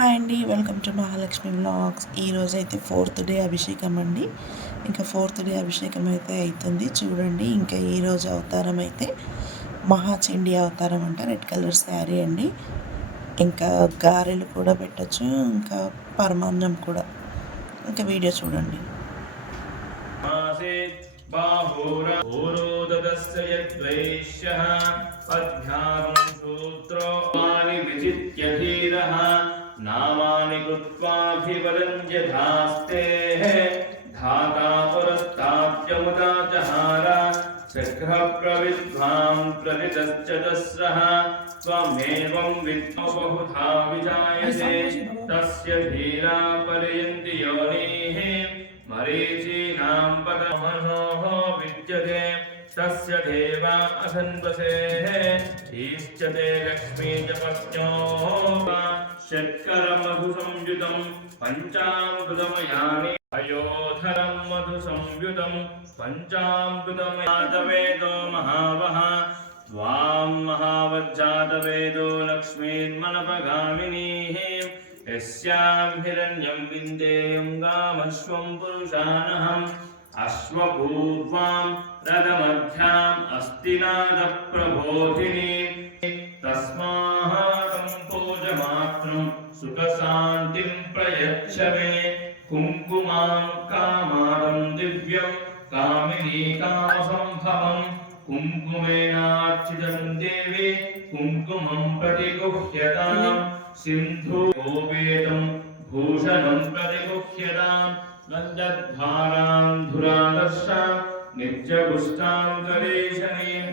Hi అండి, welcome to Mahalakshmi vlogs. ఈరోజు అయితే 4th డే అభిషేకం అండి. ఇంకా 4th డే అభిషేకం అయితే అవుతుంది చూడండి. ఇంకా ఈరోజు అవతారం అయితే మహాచండీ అవతారం అంట. రెడ్ కలర్ శారీ అండి. ఇంకా గారెలు కూడా పెట్టచ్చు, ఇంకా పరమాన్నం కూడా. ఇంకా వీడియో చూడండి. नामानि कृत्वाभिवदन्त्यधास्ते धाता पुरस्ताद्यमुदाचहार चक्रप्रविद्वां प्रतितश्चतस्रः त्वमेवं विद्मो बहुधा विजायते तस्य धीरा पर्यन्ति योनिः मरीचीनां पदमनोः विद्यते तस्य देवा असन्वसेः ईश्चते लक्ष्मी च पत्न्योः शर्करं मधुसंयुतं पञ्चामृतमयानि अयोधरं मधुसंयुतं पञ्चामृतमयातवेदो महावः त्वां महावज्जातवेदो लक्ष्मीन्मनपगामिनीः यस्यां हिरण्यं विन्देयं गामश्वं पुरुषानहम् अश्वपूर्वां रथमध्याम् अस्तिनादप्रबोधिनी तस्माहं पूजमात्रं सुखशान्तिं प्रयच्छ मे कुङ्कुमां कामादं दिव्यं कामिनी कामसम्भवं कुङ्कुमेनार्चितं देवी कुङ्कुमं प्रतिगुह्यतां सिन्धुगोपेतं भूषणं प्रतिगुह्यताम् गन्धद्वारां धुरादर्शां नित्यपुष्टां गणेशनीं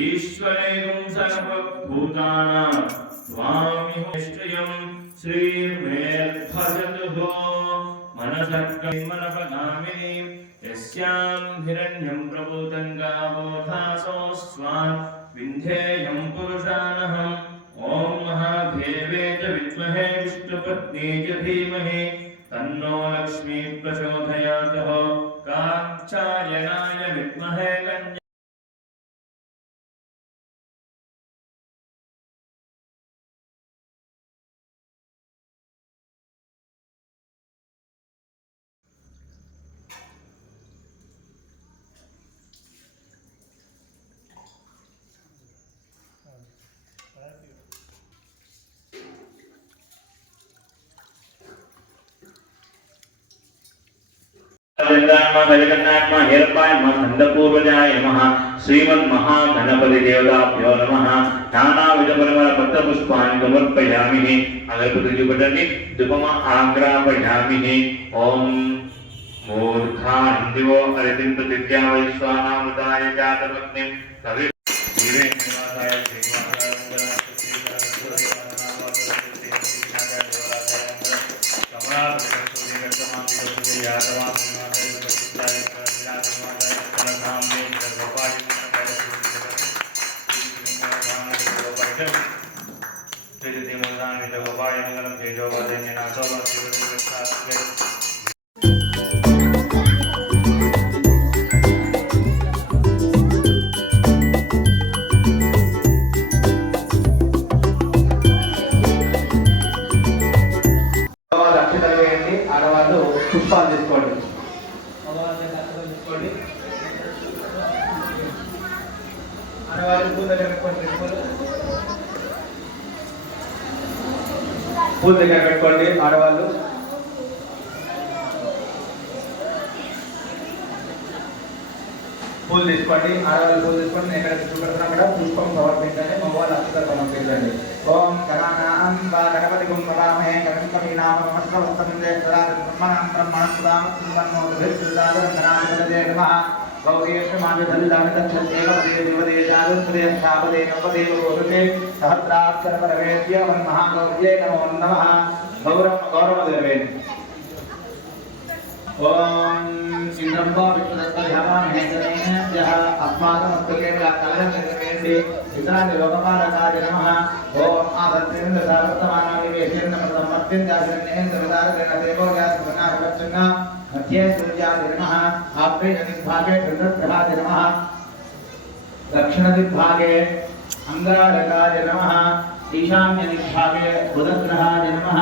ईश्वरेगुं सर्वभूतानां त्वामिहोष्टयं श्रीर्मेर्भजतु मनसर्गमनपगामिनीं यस्यां हिरण्यं प्रभूतं गावोधासो स्वान् विन्धेयं पुरुषानहम् ॐ महादेवे च विद्महे विष्णुपत्नी च धीमहि तन्नो लक्ष्मी प्रचोदयात् काञ्चायनाय विद्महे कन्या श्रीमन्महागणपतिदेवताभ्यो नमः। नानाविधपरिमलपत्रपुष्पाणि समर्पयामि। अगरबत्ती धूपम् आग्रापयामि। ॐ मूर्धान्दिवो हरितिं प्रतिज्ञा वैश्वानामृताय जातपत्नीं कवि పుష్పాలు తీసుకోండి. పూల దగ్గర పెట్టుకోండి ఆడవాళ్ళు. పూలు తీసుకోండి, ఆడవాళ్ళు పూలు తీసుకోండి. నేను ఎక్కడ చూపెడుతున్నా కూడా పుష్పం సమర్పించండి, మగవాళ్ళు అక్షతలు సమర్పించండి. ఓం గణానాం గణపతి గుంపరామహే గణపతి నామ నమస్కారం బ్రహ్మణం బ్రహ్మణస్పదామృతమన్మోదృతాదరణాధిపతయే నమః. सहस्राक्षरपरमेभ्यो महागौर्ये नमो नमः. गौरवदेवे ओम इंद्रम्बा विष्णुदत्तध्यामामहेन्द्रेण यः अस्माकमस्तके कलहनिर्मेषे वितानिलोकपालकाय नमः. ओम आदत्तेन्द्रसारत्तमानाविवेशेन्द्रमतमर्त्यन्द्राशरणेन्द्रविदारणेन मध्ये सूर्याय नमः. आपे दिग्भागे चन्द्रग्रहाय नमः. दक्षिण दिग्भागे अंगारकाय नमः. ईशान्य दिग्भागे बुधग्रहाय नमः.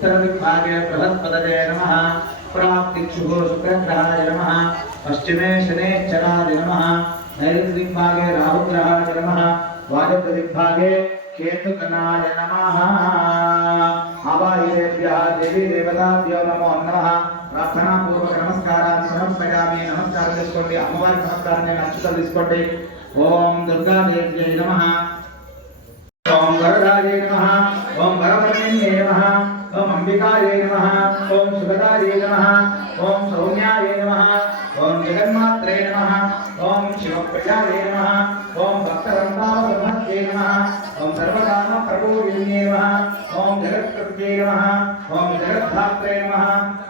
उत्तरदिग्भागे बृहस्पतये नमः प्राप्तिक्षुः शुक्रग्रहाय नमः पश्चिमे शनेश्चराय नमः नैऋत्यदिग्भागे राहुग्रहाय नमः वायव्यदिग्भागे केतुगणाय नमः आवाहितेभ्यः देवी देवताभ्यो नमो नमः प्रार्थना पूर्वक नमस्काराన్ని సమర్పయామి నమస్కారం చేసుకోండి అమ్మవారి నమస్కారాన్ని అక్షతలు తీసుకోండి ఓం దుర్గాదేవ్యై నమః ఓం వరదాయై నమః ఓం వరవర్ణిన్యై నమః ఓం అంబికాయై నమః ఓం శుభదాయై నమః ఓం సౌమ్యాయై నమః ఓం జగన్మాత్రే నమః ఓం శివప్రియాయై నమః ఓం భక్తరంభావబ్రహ్మణ్యై నమః ఓం సర్వకామ ప్రభూయిన్యై నమః ఓం జగత్కృత్యై నమః ఓం జగద్ధాత్రే నమః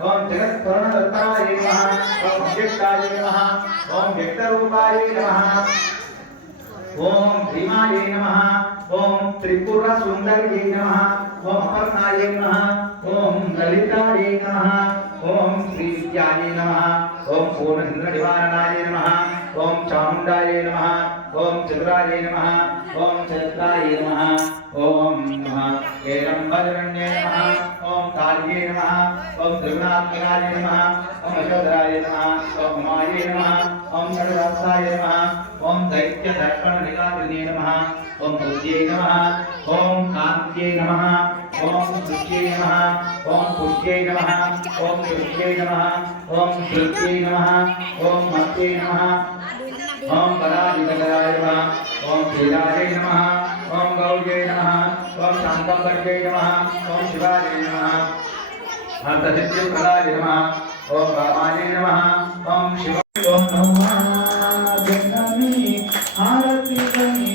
ఓం జగత్పూర్ణదత్తాయై నమః ఓం అవ్యక్తాయై నమః ఓం వ్యక్తరూపాయై నమః ఓం భీమాయై నమః ఓం త్రిపుర సుందర్యై నమః ఓం అపర్ణాయై నమః ఓం లలితాయై నమః ఓం శ్రీ విద్యాయై నమః ఓం పూర్ణచంద్ర నివారణాయై నమః ఓం చాముండాయై నమః ఓం చతురాయై నమః ఓం చతురాయై నమః ఓం ఏరంబరణ్యై నమః ఓం కాళియై నమః ఓం త్రిగుణాత్మికాయై నమః ఓం యశోధరాయై నమః ఓం ఉమాయై నమః ఓం షడ్రసాయ నమః ఓం దైత్య దర్పణ నికారిణ్యై నమః ఓం పూజ్యై నమః ఓం కాంత్యై నమః ఓం శుచ్యై నమః ఓం పుష్ట్యై నమః ఓం శుచ్యై నమః ఓం శుచ్యై నమః ఓం మత్యై నమః ఓం పరాజితకరాయ నమః ఓం శ్రీరాజై నమః ఓం గౌర్యై నమః ఓం శాంతంబర్గై నమః ఓం శివాజై నమః అర్థసిద్ధిప్రదాయ నమః ఓం రామాయ నమః ఓం శివ ఓం నమః జననీ ఆరతి కని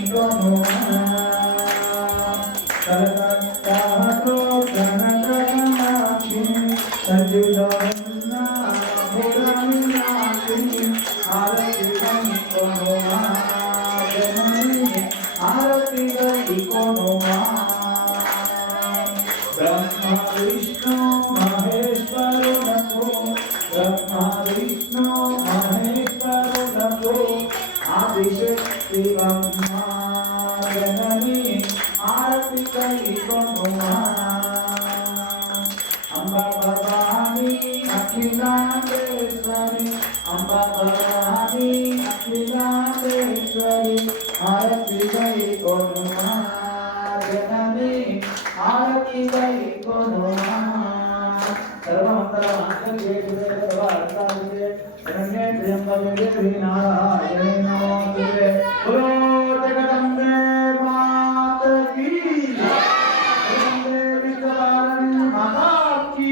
సరసత్తాతో ధనగణాక్షి సంజుదన్నా భురాణాక్షి ఆరతి కని జననీ ఆరతి కని బ్రహ్మ విష్ణు మహేశ్వరునకు బ్రహ్మ విష్ణు మహేశ్వరునకు ఆదిశక్తి బ్రహ్మ జననీ ఆరతి కైకొనుమా అంబ భవాని అఖిలాండేశ్వరి అంబ భవాని అఖిలాండేశ్వరి ఆరతి కైకొనుమా జననీ ఆరతి కైకొనుమా సర్వమంతరమాంగళ్యే సర్వార్థాయ శరణ్యే త్ర్యంబకే దేవి నారాయణే నమోస్తుతే బోలో జగదంబే మాతా కీ జగదంబే విశ్వభారతి మాతా కీ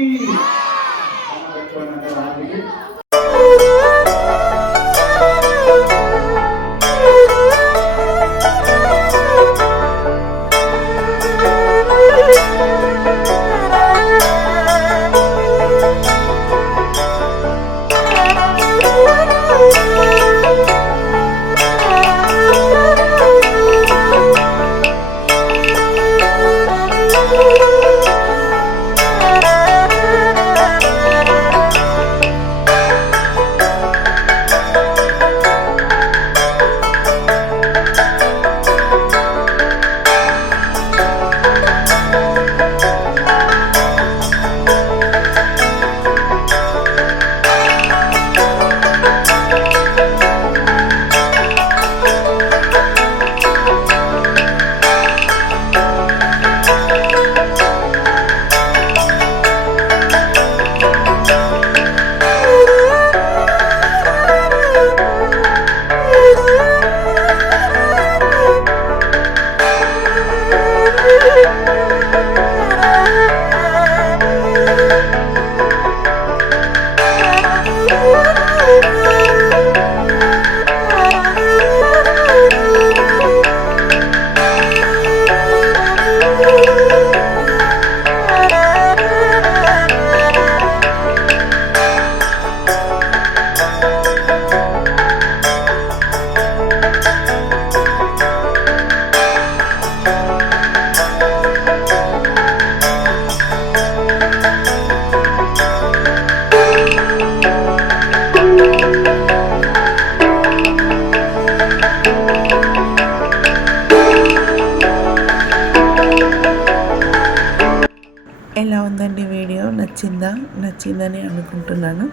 ఎలా ఉందండి వీడియో? నచ్చిందని అనుకుంటున్నాను.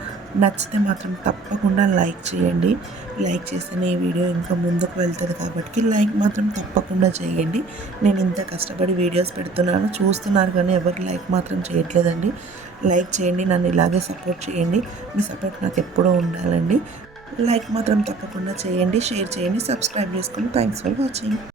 నచ్చితే మాత్రం తప్పకుండా లైక్ చేయండి. లైక్ చేస్తేనే ఈ వీడియో ఇంకా ముందుకు వెళ్తుంది కాబట్టి లైక్ మాత్రం తప్పకుండా చేయండి. నేను ఇంత కష్టపడి వీడియోస్ పెడుతున్నాను, చూస్తున్నారు కానీ ఎవరు లైక్ మాత్రం చేయట్లేదండి. లైక్ చేయండి, నన్ను ఇలాగే సపోర్ట్ చేయండి. మీ సపోర్ట్ నాకు ఎప్పుడూ ఉండాలండి. లైక్ మాత్రం తప్పకుండా చేయండి, షేర్ చేయండి, సబ్స్క్రైబ్ చేసుకోండి. Thanks for watching.